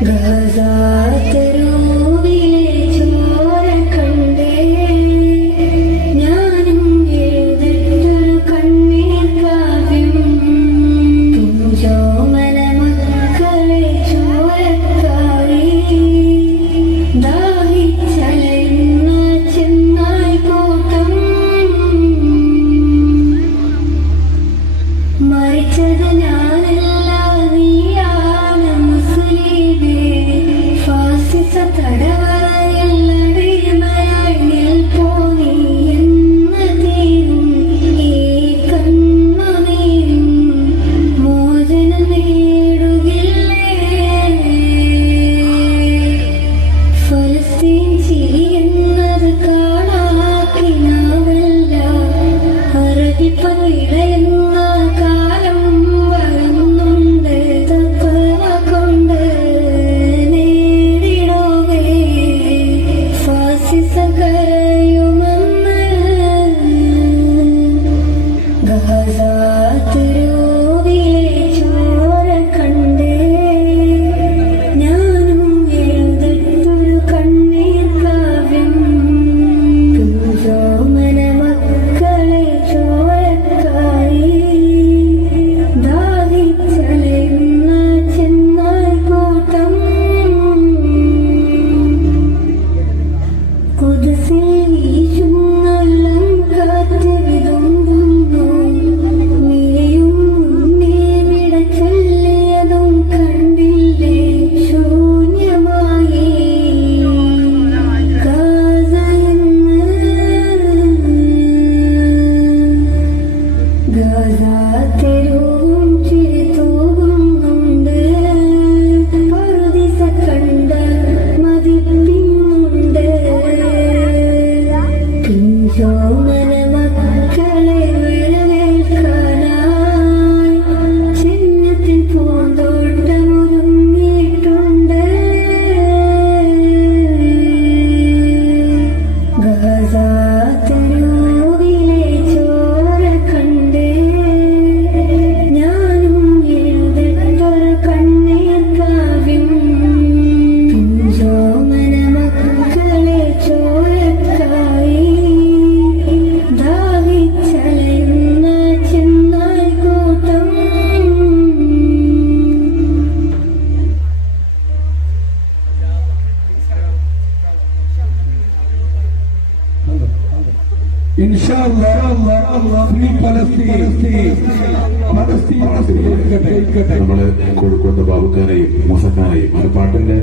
Bazaar. सजाते നമ്മൾ കൊടുക്കുന്ന ബാബുക്കാരെയും മൂസക്കാരെയും അത് പാട്ടിന്റെ